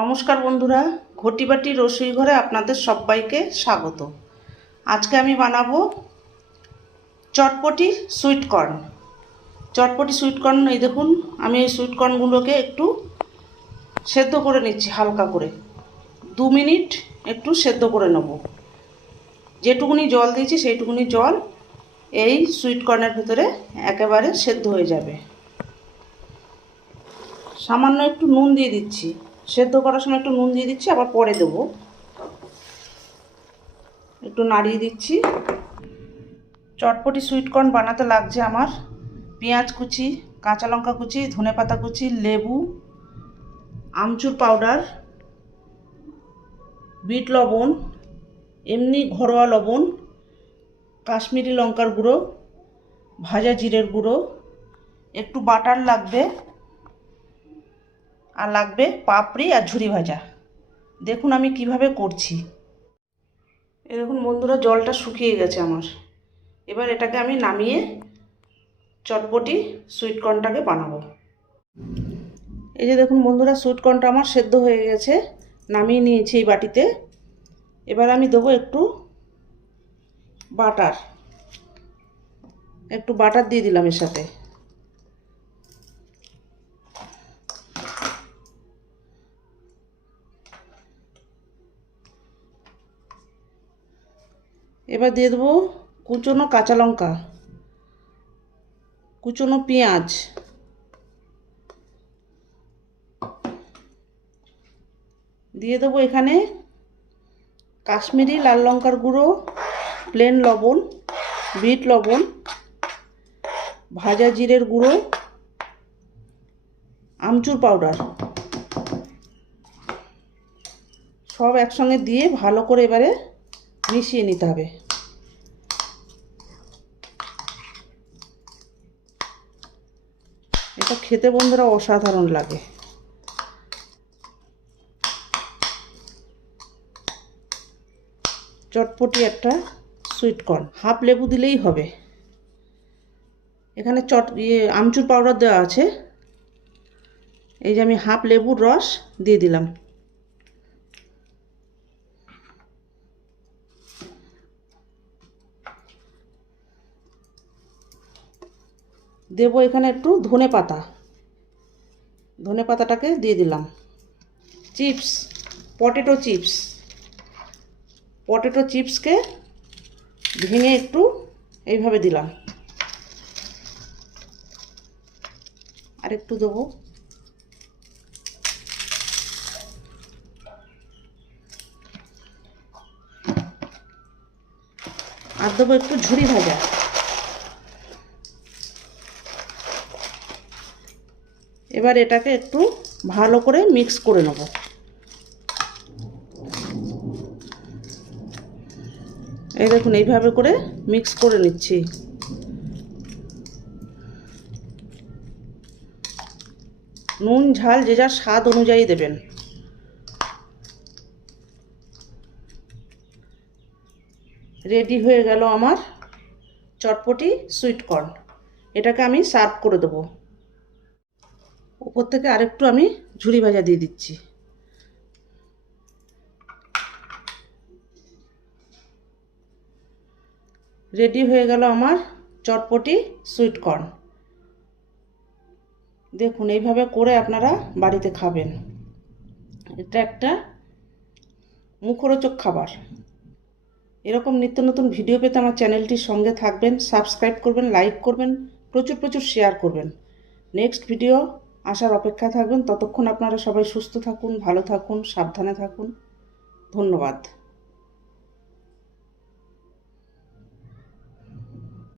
নমস্কার বন্ধুরা, ঘটি বাটি রসুই ঘরে আপনাদের সবাইকে স্বাগত। আজকে আমি বানাবো চটপটি সুইট কর্ন। চটপটি সুইট কর্ন, এই দেখুন আমি এই সুইট কর্নগুলোকে একটু সেদ্ধ করে নিচ্ছি হালকা করে। 2 মিনিট একটু সেদ্ধ করে নেব। যেটুকুনি জল দিয়েছি সেইটুকুনি জল এই সুইট কর্নের ভিতরে একেবারে সেদ্ধ হয়ে যাবে। সামান্য একটু নুন দিয়ে দিচ্ছি, সেদ্ধ করার সময় একটু নুন দিয়ে দিচ্ছি, আবার পরে দেবো। একটু নাড়িয়ে দিচ্ছি। চটপটি সুইট কর্ন বানাতে লাগছে আমার পেঁয়াজ কুচি, কাঁচা লঙ্কা কুচি, ধনেপাতা কুচি, লেবু, আমচুর পাউডার, বিট লবণ, এমনি ঘরোয়া লবণ, কাশ্মীরি লঙ্কার গুঁড়ো, ভাজা জিরের গুঁড়ো, একটু বাটার লাগবে, আর লাগবে পাপড়ি আর ঝুরি ভাজা। দেখুন আমি কিভাবে করছি। এই দেখুন বন্ধুরা, জলটা শুকিয়ে গেছে আমার। এবার এটাকে আমি নামিয়ে চটপটি সুইট কর্নটাকে বানাবো। এই যে দেখুন বন্ধুরা, সুইট কর্নটা আমার সেদ্ধ হয়ে গেছে, নামিয়ে নিয়েছি এই বাটিতে। এবার আমি দেবো একটু বাটার দিয়ে দিলাম এর সাথে। এবার দিয়ে দেবো কুচনো কাঁচা লঙ্কা, কুচনো পেঁয়াজ, দিয়ে দেবো এখানে কাশ্মীরি লাল লঙ্কার গুঁড়ো, প্লেন লবণ, বিট লবণ, ভাজা জিরের গুঁড়ো, আমচুর পাউডার, সব একসঙ্গে দিয়ে ভালো করে এবারে মিশিয়ে নিতে হবে। এটা খেতে বন্ধুরা অসাধারণ লাগে। চটপটি একটা সুইট কর্ন, হাফ লেবু দিলেই হবে। এখানে আমচুর পাউডার দেওয়া আছে। এই যে আমি হাফ লেবুর রস দিয়ে দিলাম। দেবো এখানে একটু ধনে পাতাটাকে দিয়ে দিলাম। চিপস, পটেটো চিপসকে ভেঙে একটু এইভাবে দিলাম। আর একটু দেবো। আর দেবো একটু ঝুরি ভাজা। এবার এটাকে একটু ভালো করে মিক্স করে নেব। এই দেখুন এইভাবে করে মিক্স করে নিচ্ছি। নুন ঝাল যে যার স্বাদ অনুযায়ী দেবেন। রেডি হয়ে গেল আমার চটপটি সুইট কর্ন। এটাকে আমি সার্ভ করে দেবো। উপর থেকে আরেকটু আমি ঝুরি ভাজা দিয়ে দিচ্ছি। রেডি হয়ে গেল আমার চটপটি সুইট কর্ন। দেখুন এইভাবে করে আপনারা বাড়িতে খাবেন। এটা একটা মুখরোচক খাবার। এরকম নিত্য নতুন ভিডিও পেতে আমার চ্যানেলটির সঙ্গে থাকবেন, সাবস্ক্রাইব করবেন, লাইক করবেন, প্রচুর শেয়ার করবেন। নেক্সট ভিডিও আসার অপেক্ষায় থাকবেন। ততক্ষণ আপনারা সবাই সুস্থ থাকুন, ভালো থাকুন, সাবধানে থাকুন। ধন্যবাদ।